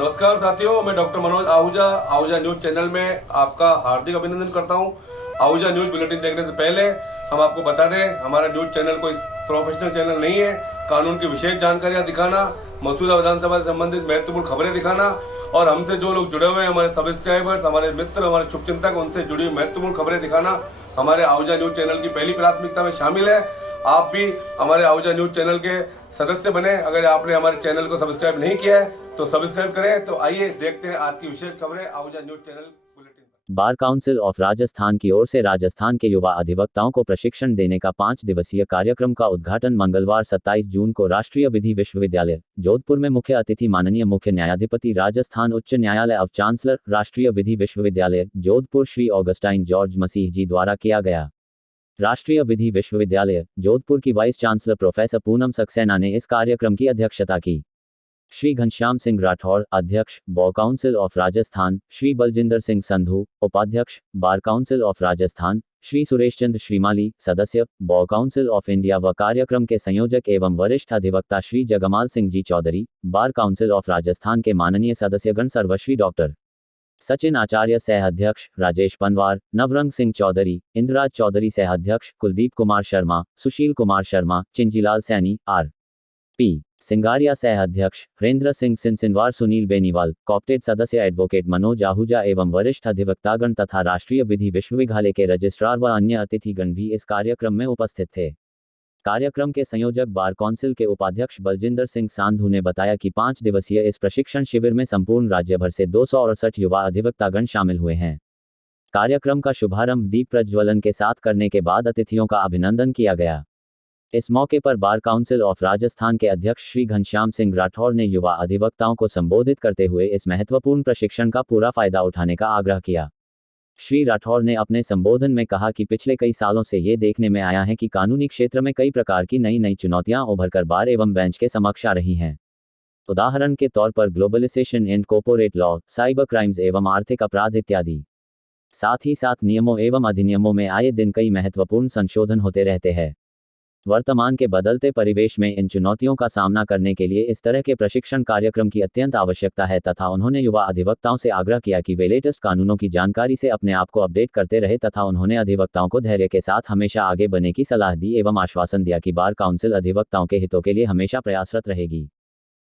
नमस्कार साथियों, मैं डॉक्टर मनोज आहूजा आहूजा न्यूज चैनल में आपका हार्दिक अभिनंदन करता हूं। आहूजा न्यूज बुलेटिन देखने से पहले हम आपको बता दें, हमारा न्यूज चैनल कोई प्रोफेशनल चैनल नहीं है। कानून की विशेष जानकारियां दिखाना, मौजूदा विधानसभा से संबंधित महत्वपूर्ण खबरें दिखाना और हमसे जो लोग जुड़े हुए हैं, हमारे सब्सक्राइबर्स, हमारे मित्र, हमारे शुभचिंतक, उनसे जुड़ी हुई महत्वपूर्ण खबरें दिखाना हमारे आहूजा न्यूज चैनल की पहली प्राथमिकता में शामिल है। आप भी हमारे आहूजा न्यूज चैनल के सदस्य बने। अगर आपने हमारे चैनल को सब्सक्राइब नहीं किया है तो सब्सक्राइब करें। तो आइए देखते हैं आज की विशेष खबरें आहूजा न्यूज चैनल बुलेटिन पर। बार काउंसिल ऑफ राजस्थान की ओर से राजस्थान के युवा अधिवक्ताओं को प्रशिक्षण देने का 5 दिवसीय कार्यक्रम का उद्घाटन मंगलवार 27 जून को राष्ट्रीय विधि विश्वविद्यालय जोधपुर में मुख्य अतिथि माननीय मुख्य न्यायाधिपति राजस्थान उच्च न्यायालय ऑफ चांसलर राष्ट्रीय विधि विश्वविद्यालय जोधपुर श्री ऑगस्टाइन जॉर्ज मसीह जी द्वारा किया गया। राष्ट्रीय विधि विश्वविद्यालय जोधपुर की वाइस चांसलर प्रोफेसर पूनम सक्सेना ने इस कार्यक्रम की अध्यक्षता की। श्री घनश्याम सिंह राठौड़ अध्यक्ष bar council of Rajasthan, Shri Baljinder Singh Sandhu उपाध्यक्ष bar council of Rajasthan, Shri Suresh Chandra Shrimali सदस्य बार काउंसिल ऑफ इंडिया व कार्यक्रम के संयोजक एवं वरिष्ठ अधिवक्ता Shri Jagmal Singh ji Choudhary, bar council of Rajasthan के माननीय सदस्यगण सर्वश्री डॉक्टर सचिन आचार्य सह अध्यक्ष राजेश पनवार, नवरंग सिंह चौधरी, इंद्रराज चौधरी सह अध्यक्ष कुलदीप कुमार शर्मा, सुशील कुमार शर्मा, चिंजीलाल सैनी, आर पी सिंगारिया सह अध्यक्ष हरेंद्र सिंह सिनसिनवार, सुनील बेनीवाल, कॉप्टेड सदस्य एडवोकेट मनोज आहूजा एवं वरिष्ठ अधिवक्तागण तथा राष्ट्रीय विधि विश्वविद्यालय के रजिस्ट्रार व अन्य अतिथिगण भी इस कार्यक्रम में उपस्थित थे। कार्यक्रम के संयोजक बार काउंसिल के उपाध्यक्ष बलजिंदर सिंह सांधू ने बताया कि 5 दिवसीय इस प्रशिक्षण शिविर में संपूर्ण राज्य भर से 268 युवा अधिवक्तागण शामिल हुए हैं। कार्यक्रम का शुभारंभ दीप प्रज्वलन के साथ करने के बाद अतिथियों का अभिनंदन किया गया। इस मौके पर बार काउंसिल ऑफ राजस्थान के अध्यक्ष श्री घनश्याम सिंह राठौड़ ने युवा अधिवक्ताओं को संबोधित करते हुए इस महत्वपूर्ण प्रशिक्षण का पूरा फायदा उठाने का आग्रह किया। श्री राठौड़ ने अपने संबोधन में कहा कि पिछले कई सालों से ये देखने में आया है कि कानूनी क्षेत्र में कई प्रकार की नई नई चुनौतियां उभरकर बार एवं बेंच के समक्ष आ रही हैं। उदाहरण के तौर पर globalisation and corporate law, cyber crimes एवं आर्थिक अपराध इत्यादि। साथ ही साथ नियमों एवं अधिनियमों में आए दिन कई महत्वपूर्ण संशोधन होते रहते हैं। वर्तमान के बदलते परिवेश में इन चुनौतियों का सामना करने के लिए इस तरह के प्रशिक्षण कार्यक्रम की अत्यंत आवश्यकता है तथा उन्होंने युवा अधिवक्ताओं से आग्रह किया कि वे लेटेस्ट कानूनों की जानकारी से अपने आप को अपडेट करते रहे तथा उन्होंने अधिवक्ताओं को धैर्य के साथ हमेशा आगे बढ़ने की सलाह दी एवं आश्वासन दिया कि बार काउंसिल अधिवक्ताओं के हितों के लिए हमेशा प्रयासरत रहेगी।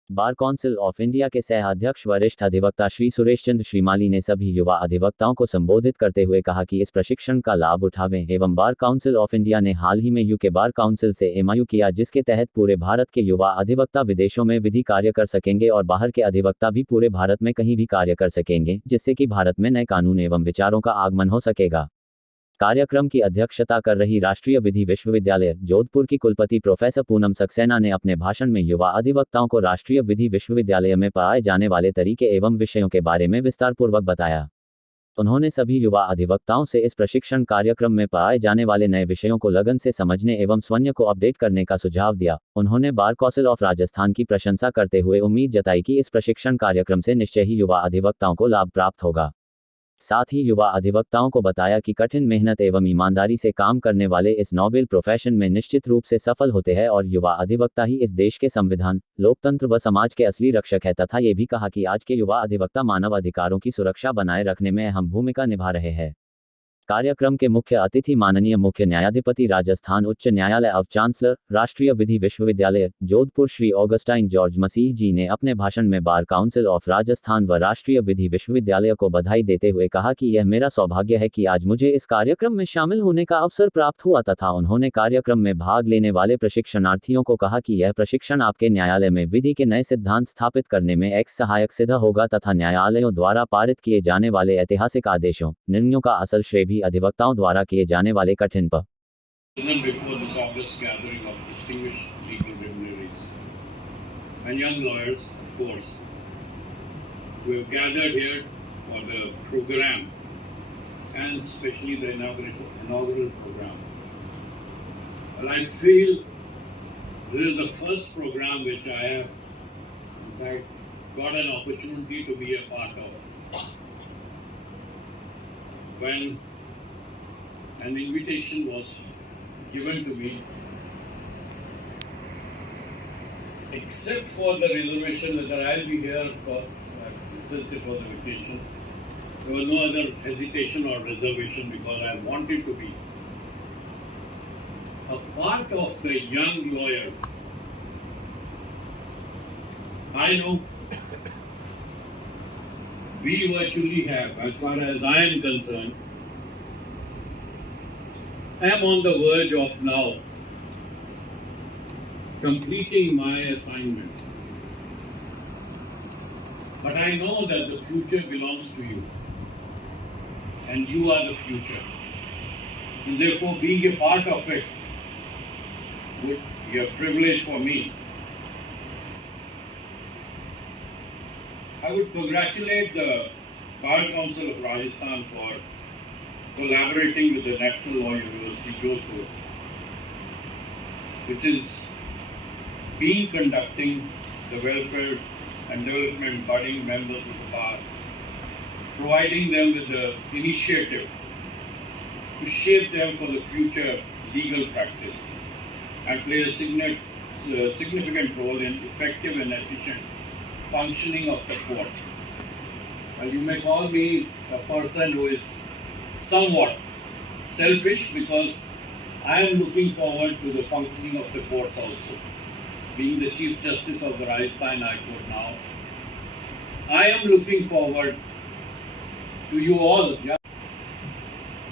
बार काउंसिल ऑफ इंडिया के सह अध्यक्ष वरिष्ठ अधिवक्ता श्री सुरेश चंद्र श्रीमाली ने सभी युवा अधिवक्ताओं को संबोधित करते हुए कहा कि इस प्रशिक्षण का लाभ उठावें एवं बार काउंसिल ऑफ इंडिया ने हाल ही में यूके बार काउंसिल से एमओयू किया, जिसके तहत पूरे भारत के युवा अधिवक्ता विदेशों में विधि कार्य कर सकेंगे और बाहर के अधिवक्ता भी पूरे भारत में कहीं भी कार्य कर सकेंगे, जिससे कि भारत में नए कानून एवं विचारों का आगमन हो सकेगा। कार्यक्रम की अध्यक्षता कर रही राष्ट्रीय विधि विश्वविद्यालय जोधपुर की कुलपति प्रोफेसर पूनम सक्सेना ने अपने भाषण में युवा अधिवक्ताओं को राष्ट्रीय विधि विश्वविद्यालय में पढ़ाए जाने वाले तरीके एवं विषयों के बारे में विस्तारपूर्वक बताया। उन्होंने सभी युवा अधिवक्ताओं से इस प्रशिक्षण कार्यक्रम में पढ़ाए जाने वाले नए विषयों को लगन से समझने एवं स्वयं को अपडेट करने का सुझाव दिया। उन्होंने बार काउंसिल ऑफ राजस्थान की प्रशंसा करते हुए उम्मीद जताई कि इस प्रशिक्षण कार्यक्रम से निश्चय ही युवा अधिवक्ताओं को लाभ प्राप्त होगा। साथ ही युवा अधिवक्ताओं को बताया कि कठिन मेहनत एवं ईमानदारी से काम करने वाले इस नोबेल प्रोफेशन में निश्चित रूप से सफल होते हैं और युवा अधिवक्ता ही इस देश के संविधान, लोकतंत्र व समाज के असली रक्षक है तथा ये भी कहा कि आज के युवा अधिवक्ता मानव अधिकारों की सुरक्षा बनाए रखने में अहम भूमिका निभा रहे हैं। कार्यक्रम के मुख्य अतिथि माननीय मुख्य न्यायाधिपति राजस्थान उच्च न्यायालय ऑफ चांसलर राष्ट्रीय विधि विश्वविद्यालय जोधपुर श्री ऑगस्टाइन जॉर्ज मसीह जी ने अपने भाषण में बार काउंसिल ऑफ राजस्थान व राष्ट्रीय विधि विश्वविद्यालय को बधाई देते हुए कहा कि यह मेरा सौभाग्य है कि आज मुझे इस कार्यक्रम में शामिल होने का अवसर प्राप्त हुआ तथा उन्होंने कार्यक्रम में भाग लेने वाले प्रशिक्षणार्थियों को कहा कि यह प्रशिक्षण आपके न्यायालय में विधि के नए सिद्धांत स्थापित करने में एक सहायक सिद्ध होगा तथा न्यायालयों द्वारा पारित किए जाने वाले ऐतिहासिक आदेशों, निर्णयों का असल श्रेय भी अधिवक्ताओं द्वारा किए जाने वाले कठिन Even before this August gathering of distinguished legal luminaries and young lawyers, of course, who have gathered here for the program and especially the inaugural program. Well, I feel this is the first program which I have, in fact, got an opportunity to be a part of. When an invitation was given to me, except for the reservation that I'll be here for since it was a vacation. There was no other hesitation or reservation because I wanted to be a part of the young lawyers. I know we virtually have, as far as I am concerned, I am on the verge of now completing my assignment. But I know that the future belongs to you, and you are the future. And therefore, being a part of it would be a privilege for me. I would congratulate the Bar Council of Rajasthan for collaborating with the National Law University, Jodhpur, which is conducting the welfare and development budding members of the bar, providing them with the initiative to shape them for the future legal practice and play a significant role in effective and efficient functioning of the court. You may call me a person who is somewhat selfish because I am looking forward to the functioning of the courts also. Being the Chief Justice of the Rajasthan High Court now, I am looking forward to you all,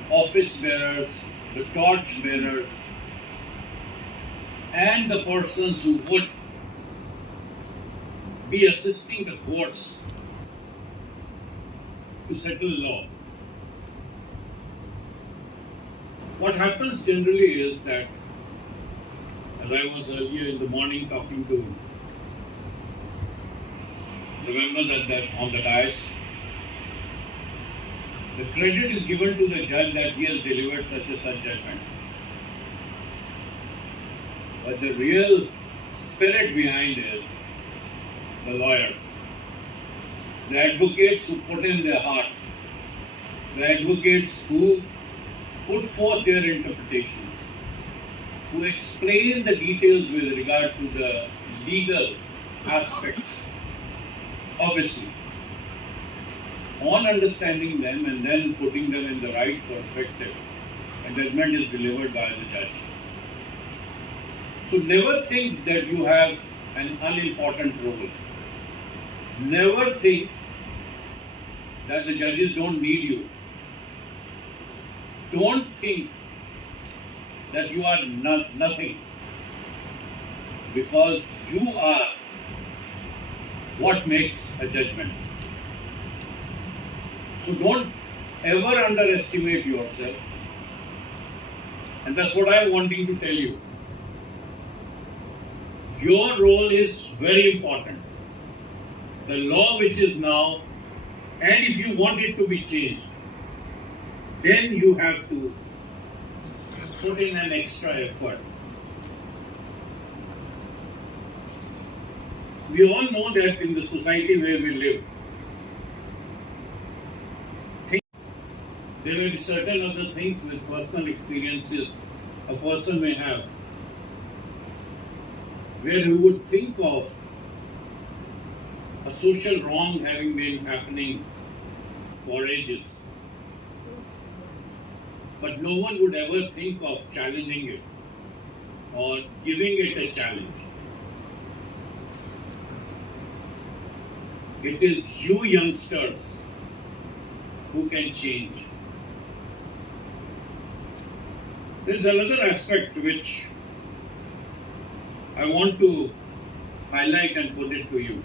office bearers, the torch bearers, and the persons who would be assisting the courts to settle law. What happens generally is that, as I was earlier in the morning talking to the members on the dais, the credit is given to the judge that he has delivered such a such judgment. But the real spirit behind is the lawyers, the advocates who put in their heart, the advocates who put forth their interpretations, who explain the details with regard to the legal aspects, obviously, on understanding them and then putting them in the right perspective, and judgment is delivered by the judge. So never think that you have an unimportant role. Never think that the judges don't need you. Don't think that you are nothing, because you are what makes a judgment. So don't ever underestimate yourself, and that's what I'm wanting to tell you. Your role is very important. The law which is now, and if you want it to be changed, then you have to put in an extra effort. We all know that in the society where we live, there may be certain other things with personal experiences a person may have, where he would think of a social wrong having been happening for ages. But no one would ever think of challenging it or giving it a challenge. It is you youngsters who can change. There is another aspect which I want to highlight and put it to you.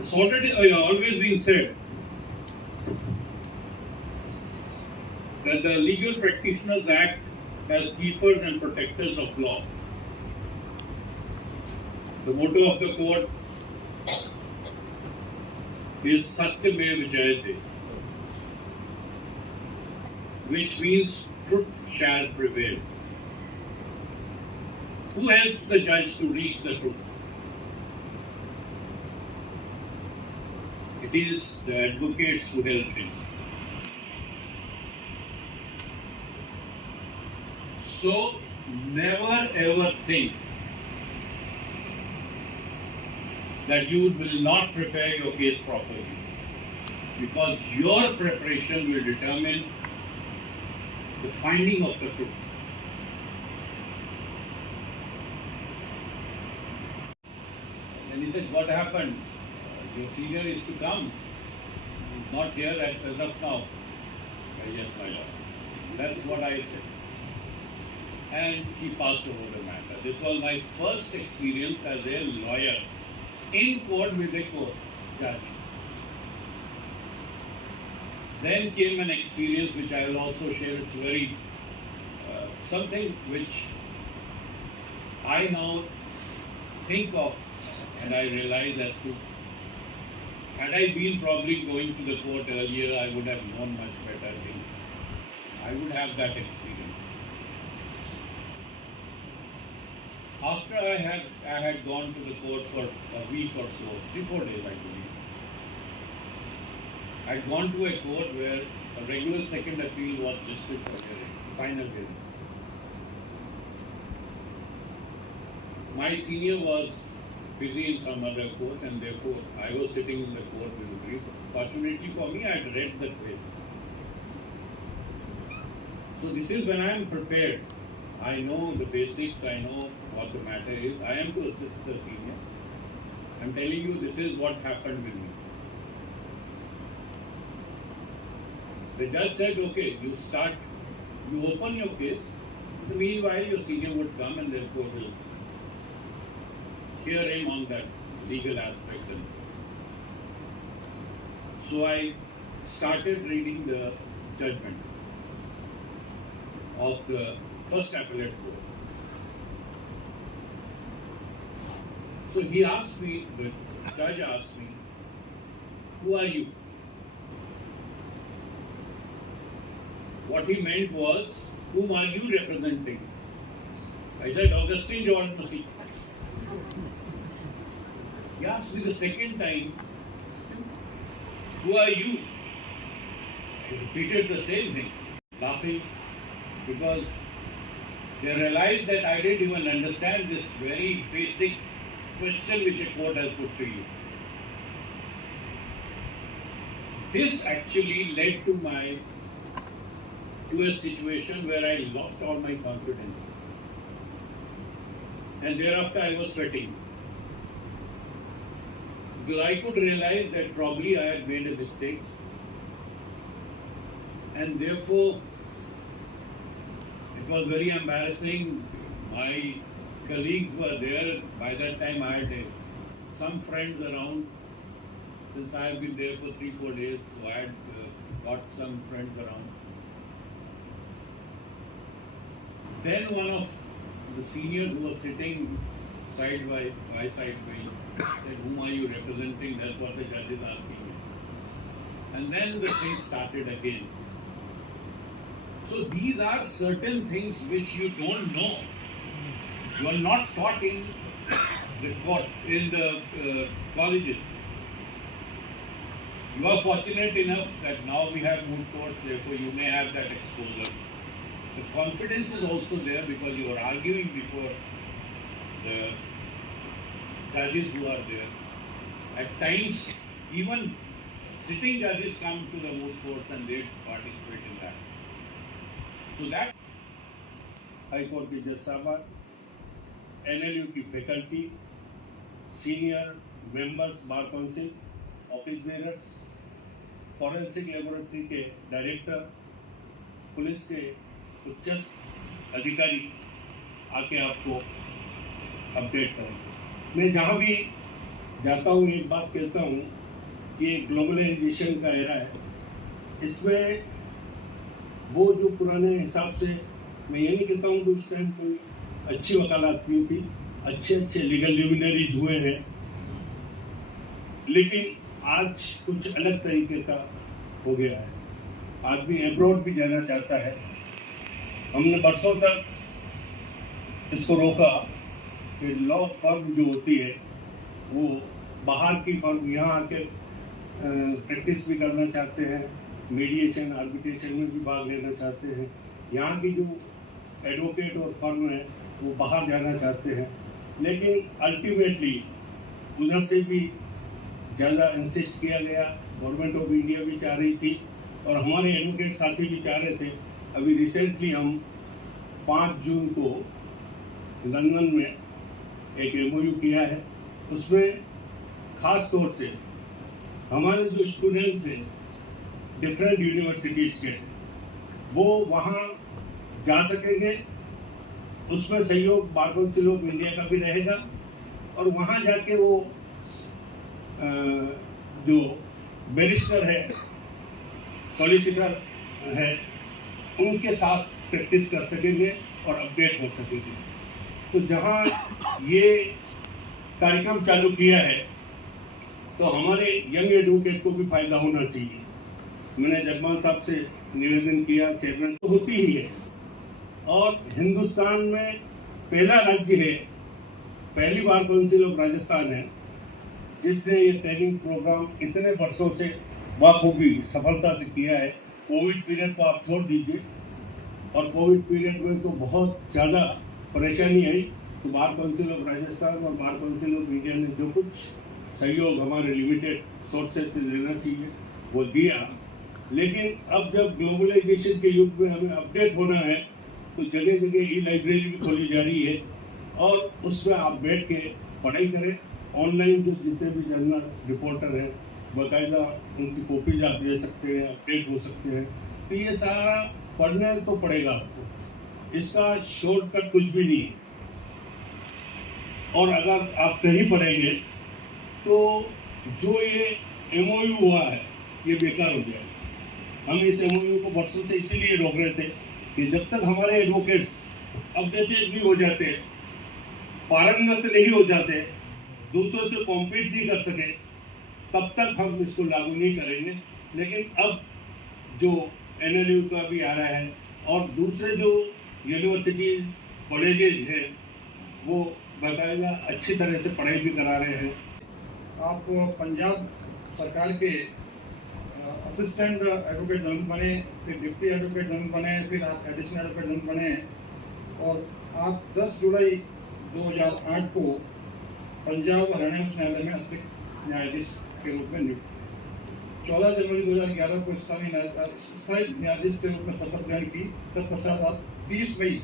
It's always been said that the Legal Practitioners Act as keepers and protectors of law. The motto of the court is Satyamev Jayate, which means truth shall prevail. Who helps the judge to reach the truth? It is the advocates who help him. So, never ever think that you will not prepare your case properly, because your preparation will determine the finding of the truth. And he said, what happened? Your senior is to come. He's not here as of now. Yes, my lord. That's what I said. And he passed over the matter. This was my first experience as a lawyer in court with a court judge. Then came an experience which I will also share. It's very something which I now think of, and I realize as to, had I been probably going to the court earlier, I would have known much better things. I would have that experience. After I had gone to the court for a week or so, 3-4 days I believe, I had gone to a court where a regular second appeal was district for hearing, final hearing. My senior was busy in some other court, and therefore I was sitting in the court with the brief. Fortunately for me, I had read the case. So this is when I am prepared. I know the basics, I know what the matter is. I am to assist the senior. I am telling you, this is what happened with me. The judge said, okay, you open your case. In the meanwhile, your senior would come and therefore will hear him on that legal aspect. So I started reading the judgment of the first appellate court. So he asked me, the judge asked me, who are you? What he meant was, whom are you representing? I said, Augustine John Massey. He asked me the second time, who are you? I repeated the same thing, laughing, because they realized that I didn't even understand this very basic question which a court has put to you. This actually led to a situation where I lost all my confidence. And thereafter I was sweating. Because I could realize that probably I had made a mistake. And therefore, it was very embarrassing. My colleagues were there. By that time I had some friends around. Since I have been there for 3-4 days, so I had got some friends around. Then one of the seniors who was sitting side by side me said, whom are you representing? That's what the judge is asking me. And then the thing started again. So these are certain things which you don't know. You are not taught in the court, in the colleges. You are fortunate enough that now we have moot courts, therefore you may have that exposure. The confidence is also there because you are arguing before the judges who are there. At times, even sitting judges come to the moot courts and they participate in that. So that high court के जज साहब, NLU की faculty, senior members bar council, office bearers, forensic laboratory के director, police के उच्च अधिकारी आके आपको अपडेट करें। मैं जहाँ भी जाता हूँ एक बात कहता हूँ कि ग्लोबलाइजेशन का एरा है। इसमें वो जो पुराने हिसाब से, मैं ये नहीं कहता हूँ कि उस टाइम कोई अच्छी वकालत नहीं थी, अच्छे लीगल ल्यूमिनरीज हुए हैं, लेकिन आज कुछ अलग तरीके का हो गया है। आदमी एब्रॉड भी जाना चाहता है। हमने बरसों तक इसको रोका कि लॉ फर्म जो होती है वो बाहर की फर्म यहाँ आके प्रैक्टिस भी करना चाहते हैं, मीडिएशन आर्बिट्रेशन में भी भाग लेना चाहते हैं। यहाँ की जो एडवोकेट और फर्म है वो बाहर जाना चाहते हैं, लेकिन अल्टीमेटली उधर से भी ज़्यादा इंसिस्ट किया गया। गवर्नमेंट ऑफ इंडिया भी चाह रही थी और हमारे एडवोकेट साथी भी चाह रहे थे। अभी रिसेंटली हम 5 जून को लंदन में एक MOU किया है। उसमें ख़ास तौर से हमारे जो स्टूडेंट्स हैं डिफरेंट यूनिवर्सिटीज़ के, वो वहाँ जा सकेंगे। उसमें सहयोग बार काउंसिल ऑफ इंडिया का भी रहेगा और वहाँ जाके वो जो बैरिस्टर है, सॉलिसिटर है, उनके साथ प्रैक्टिस कर सकेंगे और अपडेट हो सकेंगे। तो जहाँ ये कार्यक्रम चालू किया है तो हमारे यंग एडवोकेट को भी फायदा होना चाहिए। मैंने जगमान साहब से निवेदन किया, चेयरमैन तो होती ही है और हिंदुस्तान में पहला राज्य है, पहली बार काउंसिल ऑफ राजस्थान है जिसने ये ट्रेनिंग प्रोग्राम इतने वर्षों से बखूबी सफलता से किया है। कोविड पीरियड को आप छोड़ दीजिए और कोविड पीरियड में तो बहुत ज़्यादा परेशानी आई, तो बार काउंसिल ऑफ राजस्थान और बार काउंसिल ऑफ इंडिया ने जो कुछ सहयोग हमारे लिमिटेड सोर्सेज से देना चाहिए वो दिया। लेकिन अब जब ग्लोबलाइजेशन के युग में हमें अपडेट होना है तो जगह जगह ई-लाइब्रेरी भी खोली जा रही है और उसमें आप बैठ के पढ़ाई करें। ऑनलाइन जो जितने भी जर्नल रिपोर्टर हैं बाकायदा उनकी कॉपीज आप ले सकते हैं, अपडेट हो सकते हैं। तो ये सारा पढ़ने तो पड़ेगा आपको, इसका शॉर्टकट कुछ भी नहीं है। और अगर आप नहीं पढ़ेंगे तो जो ये MOU हुआ है ये बेकार हो जाएगा। हम इस MOU को वर्षों से इसीलिए रोक रहे थे कि जब तक हमारे एडवोकेट्स अपडेटेड भी हो जाते, पारंगत नहीं हो जाते, दूसरों से कॉम्पीट नहीं कर सके, तब तक हम इसको लागू नहीं करेंगे। लेकिन अब जो NLU का भी आ रहा है और दूसरे जो यूनिवर्सिटी कॉलेजेस हैं वो बाकायदा अच्छी तरह से पढ़ाई भी करा रहे हैं। आप पंजाब सरकार के असिस्टेंट एडवोकेट जनरल बने, फिर डिप्टी एडवोकेट जनरल बने, फिर आप एडिशनल एडवोकेट जनरल बने और आप 10 जुलाई 2008 को पंजाब और हरियाणा उच्च न्यायालय में अतिरिक्त न्यायाधीश के रूप में नियुक्त। 14 जनवरी 2011 को स्थायी न्यायाधीश के रूप में शपथ ग्रहण की। तत्पश्चात आप 30 मई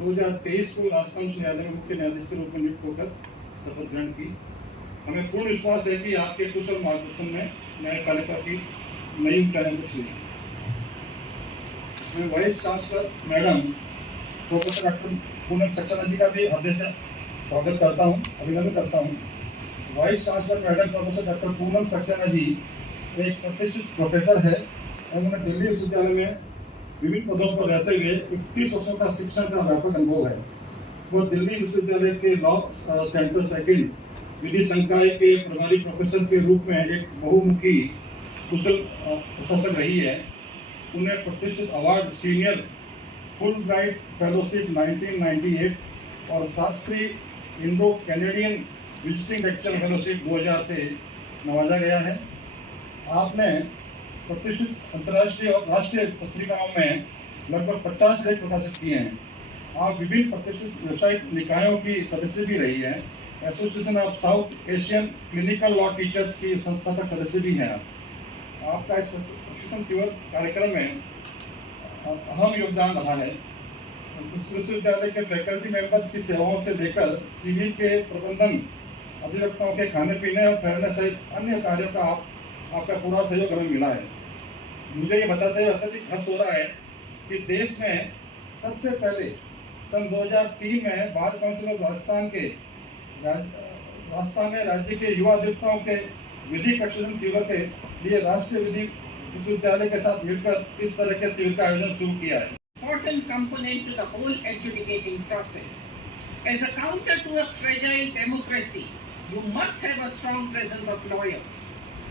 2023 को राजस्थान उच्च न्यायालय में मुख्य न्यायाधीश के रूप में नियुक्त होकर शपथ ग्रहण की। हमें पूर्ण विश्वास है कि आपके कुशल मार्गदर्शन में न्यायपालिका की नई ऊंचाइयों को छूएंगे। मैं vice chancellor madam professor doctor Poonam Saxena ji का भी हृदय से स्वागत करता हूँ, अभिनंदन करता हूँ। Vice chancellor madam professor doctor Poonam Saxena ji एक प्रतिष्ठित प्रोफेसर है और उन्हें दिल्ली विश्वविद्यालय में विभिन्न पदों पर रहते हुए 21 वर्षों का शिक्षण का व्यापक अनुभव है। वो दिल्ली विश्वविद्यालय के लॉ सेंटर सेकंड विधि संकाय के प्रभारी प्रोफेसर के रूप में एक बहुमुखी कुशल प्रशासक रही है। उन्हें प्रतिष्ठित award senior full bright fellowship 1998 और Shastri Indo Canadian visiting lecture fellowship 2000 से नवाजा गया है। आपने प्रतिष्ठित अंतर्राष्ट्रीय और राष्ट्रीय पत्रिकाओं में लगभग 50 लेख प्रकाशित किए हैं। आप विभिन्न प्रतिष्ठित व्यावसायिक निकायों की सदस्य भी रही हैं। Association of south Asian clinical law teachers की संस्थापक सदस्य भी हैं। आपका इस प्रशिक्षण शिविर कार्यक्रम में अहम योगदान रहा है। विश्वविद्यालय के फैकल्टी मेंबर्स की सेवाओं से लेकर शिविर के प्रबंधन, अधिवक्ताओं के खाने पीने और ठहरने सहित अन्य कार्यों का आपका पूरा सहयोग हमें मिला है। मुझे ये बताते हुए अत्यधिक हर्ष हो रहा है कि देश में सबसे पहले सन 2003 में बार काउंसिल ऑफ राजस्थान में राज्य के युवा अधिवक्ताओं के विधि प्रशिक्षण शिविर के लिए राष्ट्रीय विधि विश्वविद्यालय के साथ मिलकर इस तरह के शिविर का आयोजन शुरू किया है। Important component to the whole adjudicating process. As a counter to a fragile democracy, you must have a strong presence of lawyers.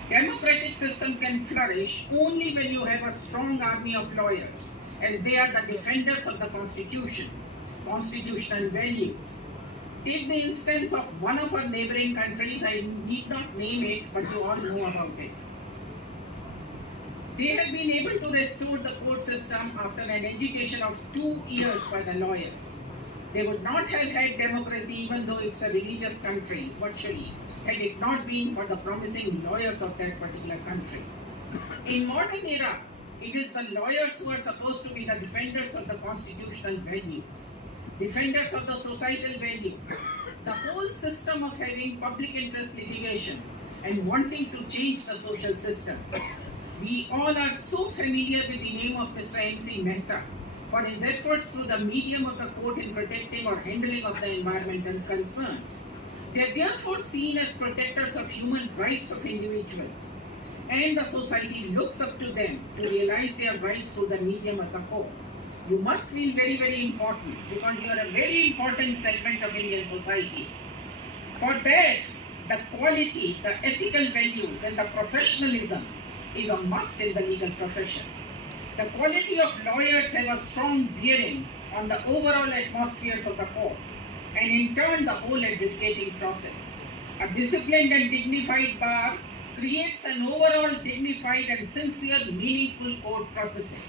Democratic system can flourish only when you have a strong army of lawyers, as they are the defenders of the constitution, constitutional values. Take the instance of one of our neighboring countries, I need not name it, but you all know about it. They have been able to restore the court system after an education of 2 years by the lawyers. They would not have had democracy even though it's a religious country, virtually, had it not been for the promising lawyers of that particular country. In modern era, it is the lawyers who are supposed to be the defenders of the constitutional values, defenders of the societal values. The whole system of having public interest litigation and wanting to change the social system. We all are so familiar with the name of Mr. M.C. Mehta for his efforts through the medium of the court in protecting or handling of the environmental concerns. They are therefore seen as protectors of human rights of individuals, and the society looks up to them to realize their rights through the medium of the court. You must feel very, very important because you are a very important segment of Indian society. For that, the quality, the ethical values and the professionalism is a must in the legal profession. The quality of lawyers have a strong bearing on the overall atmosphere of the court and in turn the whole adjudicating process. A disciplined and dignified bar creates an overall dignified and sincere, meaningful court processing.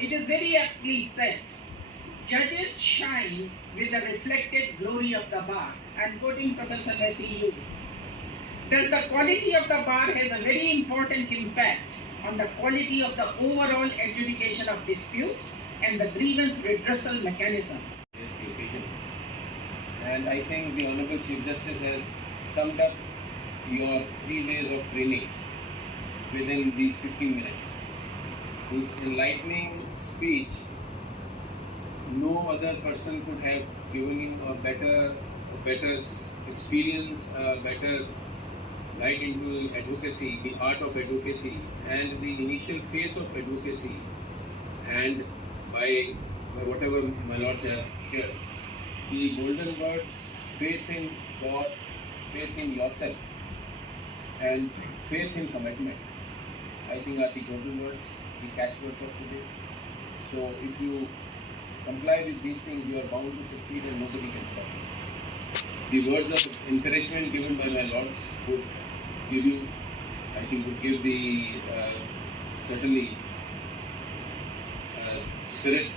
It is very aptly said, judges shine with the reflected glory of the bar. I am quoting Professor Messi. Thus, the quality of the bar has a very important impact on the quality of the overall adjudication of disputes and the grievance redressal mechanism. And I think the Honorable Chief Justice has summed up your 3 days of training within these 15 minutes. His enlightening speech, no other person could have given you a better experience, a better light into advocacy, the art of advocacy, and the initial phase of advocacy, and by whatever my lords have shared. The golden words, faith in God, faith in yourself, and faith in commitment, I think are the golden words, the catchwords of today. So if you comply with these things, you are bound to succeed and nobody can stop you. The words of encouragement given by my lords would give you, I think would give the certainly spirit,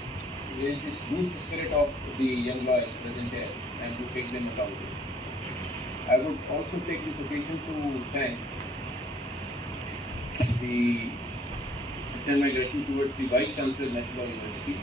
boost the spirit of the young lawyers present here and to take them along. I would also take this occasion to thank extend my gratitude towards the Vice Chancellor of National Law University